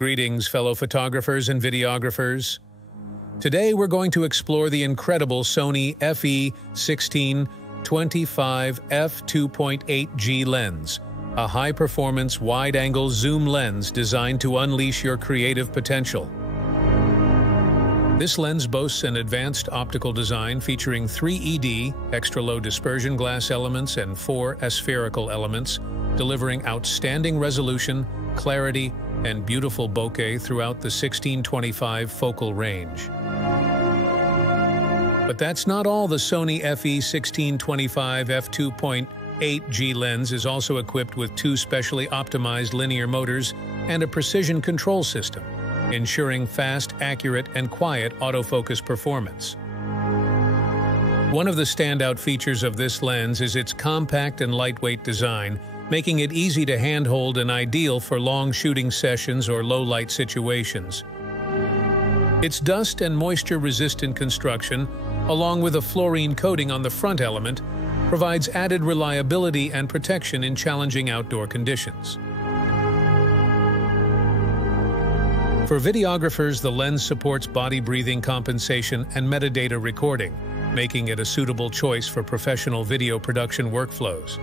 Greetings, fellow photographers and videographers. Today we're going to explore the incredible Sony FE1625 f2.8G lens, a high-performance wide-angle zoom lens designed to unleash your creative potential. This lens boasts an advanced optical design featuring 3 ED, extra-low dispersion glass elements, and 4 aspherical elements, delivering outstanding resolution, clarity, and beautiful bokeh throughout the 1625 focal range. But that's not all. The Sony FE1625 f2.8G lens is also equipped with 2 specially optimized linear motors and a precision control system, ensuring fast, accurate, and quiet autofocus performance. One of the standout features of this lens is its compact and lightweight design, making it easy to handhold and ideal for long shooting sessions or low-light situations. Its dust and moisture-resistant construction, along with a fluorine coating on the front element, provides added reliability and protection in challenging outdoor conditions. For videographers, the lens supports body-breathing compensation and metadata recording, making it a suitable choice for professional video production workflows.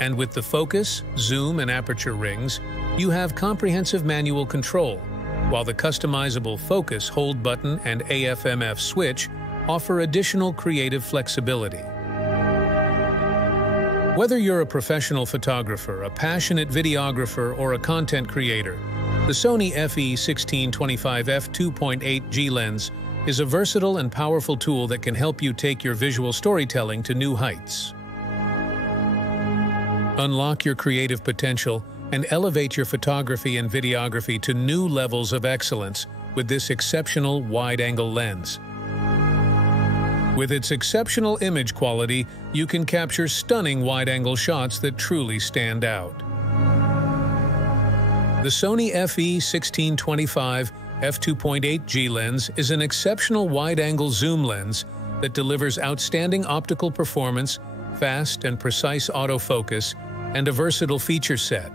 And with the focus, zoom, and aperture rings, you have comprehensive manual control, while the customizable focus hold button and AF/MF switch offer additional creative flexibility. Whether you're a professional photographer, a passionate videographer, or a content creator, the Sony FE1625 f2.8G lens is a versatile and powerful tool that can help you take your visual storytelling to new heights. Unlock your creative potential and elevate your photography and videography to new levels of excellence with this exceptional wide-angle lens. With its exceptional image quality, you can capture stunning wide-angle shots that truly stand out. The Sony FE1625 f2.8G lens is an exceptional wide-angle zoom lens that delivers outstanding optical performance, fast and precise autofocus, and a versatile feature set.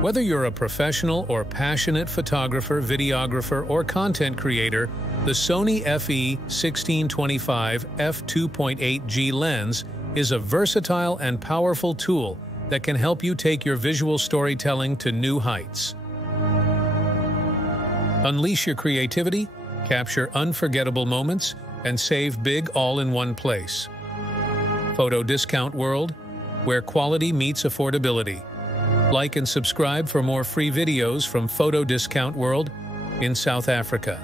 Whether you're a professional or passionate photographer, videographer, or content creator, the Sony FE1625 f2.8G lens is a versatile and powerful tool that can help you take your visual storytelling to new heights. Unleash your creativity, capture unforgettable moments, and save big all in one place. Photo Discount World, where quality meets affordability. Like and subscribe for more free videos from Photo Discount World in South Africa.